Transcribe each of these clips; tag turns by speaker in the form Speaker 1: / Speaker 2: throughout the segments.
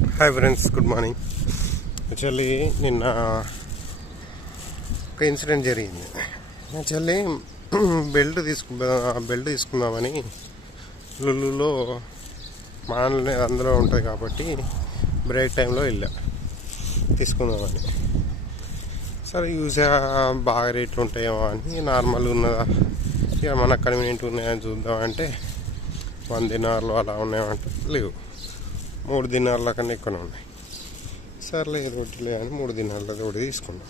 Speaker 1: Hi friends good morning actually నిన్న ఒక incident జరిగింది. యాక్చువల్లీ బెల్ట్ తీసుకు బెల్ట్ తీసుకుందామని లుల్లులో మా అందులో ఉంటుంది కాబట్టి బ్రేక్ టైంలో వెళ్ళా. తీసుకుందామని. సరే యూజ్ బాగా రేట్లు ఉంటాయేమో అని నార్మల్ ఉన్నదా ఇక మనకు కన్వీనియంట్ ఉన్నాయని చూద్దామంటే వన్ దినార్లు అలా ఉన్నాయంటే లేవు. మూడు దినాల కన్నా ఎక్కువనే ఉన్నాయి. సర్లే ఏదో ఒకటిలే అని మూడు దినార్ల ఒకటి తీసుకున్నా.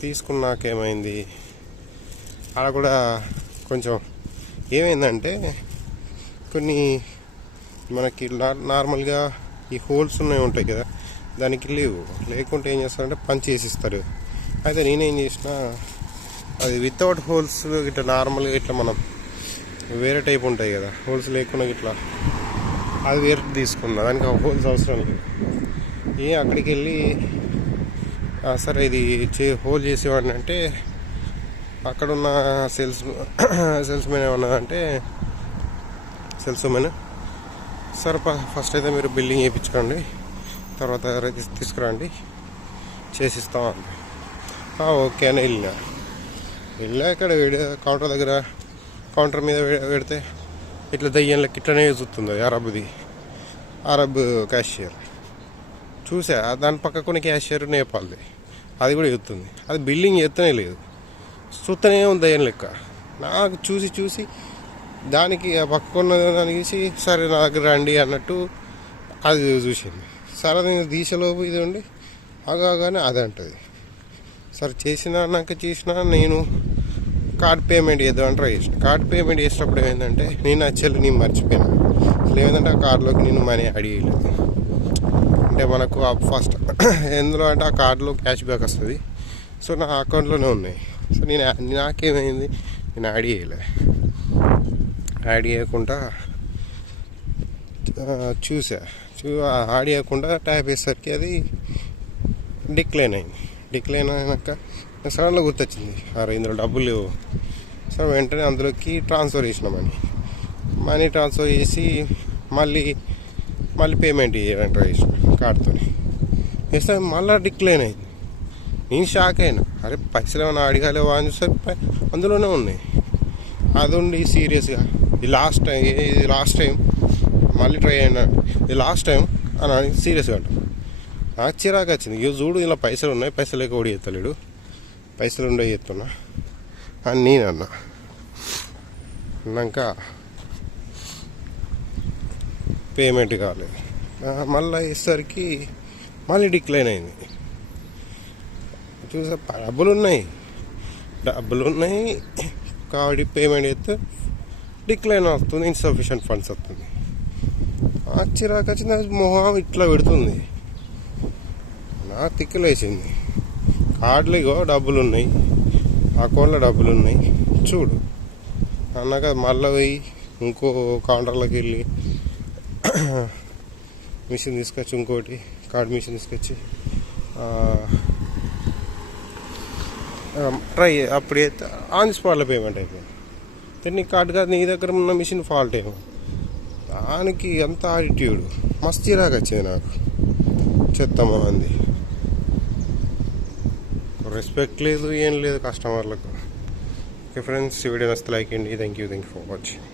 Speaker 1: తీసుకున్నాక ఏమైంది? అలా కూడా కొంచెం ఏమైందంటే కొన్ని మనకి నార్మల్గా ఈ హోల్స్ ఉన్నాయి ఉంటాయి కదా దానికి లేవు. లేకుంటే ఏం చేస్తారంటే పంచ్ చేసిస్తారు. అయితే నేనేం చేసిన అది వితౌట్ హోల్స్ ఇట్లా నార్మల్గా ఇట్లా మనం వేరే టైప్ ఉంటాయి కదా హోల్స్ లేకుండా ఇట్లా అది వేరే తీసుకున్నా దానికి ఆ హోల్స్ అవసరం లేదు ఏ అక్కడికి వెళ్ళి సరే ఇది చే హోల్ చేసేవాడిని అంటే అక్కడున్న సేల్స్ సేల్స్ మెన్ ఏమన్నదంటే సేల్స్ మెన్ సరే ఫస్ట్ అయితే మీరు బిల్లింగ్ చేయించుకోండి తర్వాత తీసుకురండి చేసిస్తాం అంది. ఓకే అని వెళ్ళిన వెళ్ళా ఇక్కడ వేడి కౌంటర్ దగ్గర కౌంటర్ మీద పెడితే ఇట్లా దయ్యంలకి ఇట్లనే చూస్తుంది? అరబ్ది అరబ్ క్యాషియర్. చూసా దాని పక్క కొన్ని క్యాషియర్ నేపాల్ది. అది కూడా చూస్తుంది అది బిల్డింగ్ ఎత్తనే లేదు. చూస్తూనే ఉంది దయ్యం లెక్క. నాకు చూసి చూసి దానికి ఆ పక్క ఉన్న దానికి చూసి సరే నా దగ్గర రండి అన్నట్టు అది చూసింది. సరే నేను దీశలోపు ఇది ఉండి అగాగానే అది అంటది సరే చేసిన నాకు చేసిన నేను కార్డ్ పేమెంట్ చేద్దామని ట్రై చేసిన కార్డ్ పేమెంట్ చేసినప్పుడు ఏంటంటే నేను యాక్చువల్లీ నేను మర్చిపోయినా. అసలు ఆ కార్డులోకి నేను మనీ అడిగలేదు అంటే మనకు ఫస్ట్ ఎందులో అంటే ఆ కార్డులో క్యాష్ బ్యాక్ వస్తుంది. సో నా అకౌంట్లోనే ఉన్నాయి. సో నేను నాకేమైంది? నేను యాడ్ చేయలే. యాడ్ చేయకుండా చూసా. చూ యాడ్ చేయకుండా ట్యాప్ వేసేసరికి అది డిక్లైన్ అయింది. డిక్లైన్ అయినాక సడన్గా గుర్తొచ్చింది. అరే ఇందులో డబ్బులు లేవు. సో వెంటనే అందులోకి ట్రాన్స్ఫర్ చేసిన మనీ మనీ ట్రాన్స్ఫర్ చేసి మళ్ళీ మళ్ళీ పేమెంట్ చేయడానికి ట్రై చేసిన కార్డ్తో. వేస్తే మళ్ళీ డిక్లైన్ అయింది. నేను షాక్ అయినా. అరే పైసలు ఏమైనా అడగాలేవా అని చూస్తే అందులోనే ఉన్నాయి. అది ఉండి సీరియస్గా. ఇది లాస్ట్ టైం ఇది లాస్ట్ టైం మళ్ళీ ట్రై అయినా ఇది లాస్ట్ టైం అని అని సీరియస్గా అంటాం నాకు చిరాకు వచ్చింది. ఇక చూడు ఇలా పైసలు ఉన్నాయి పైసలు లేక ఓడి ఎత్తలేడు పైసలు ఉండే చెప్తున్నా అని నేను అన్నా. అన్నాక పేమెంట్ కాలేదు మళ్ళీ వేసేసరికి మళ్ళీ డిక్లైన్ అయింది. చూసా డబ్బులు ఉన్నాయి. డబ్బులు ఉన్నాయి. కాబట్టి పేమెంట్ చేస్తే డిక్లైన్ వస్తుంది ఇన్సఫిషియంట్ ఫండ్స్ వస్తుంది. ఆ చిరాకు వచ్చిన మొహం ఇట్లా పెడుతుంది. నా తిక్కలేసింది. కార్డులో డబ్బులు ఉన్నాయి అకౌంట్లో డబ్బులు ఉన్నాయి చూడు. అన్నాక మళ్ళీ పోయి ఇంకో కౌంటర్లోకి వెళ్ళి మిషన్ తీసుకొచ్చి ఇంకోటి కార్డ్ మిషన్ తీసుకొచ్చి ట్రై అప్పుడు ఆన్ స్పాట్లో పేమెంట్ అయిపోయింది. తిని నీ కార్డు కాదు నీ దగ్గర ఉన్న మిషన్ ఫాల్ట్ ఏమో. దానికి అంత ఆటిట్యూడ్. మస్తు చిరాకు వచ్చింది నాకు. చెత్తమ్మ మంది రెస్పెక్ట్ లేదు ఏం లేదు కస్టమర్లకు ఓకే ఫ్రెండ్స్ ఈ వీడియో నచ్చితే లైక్ అండి thank you thank you for watching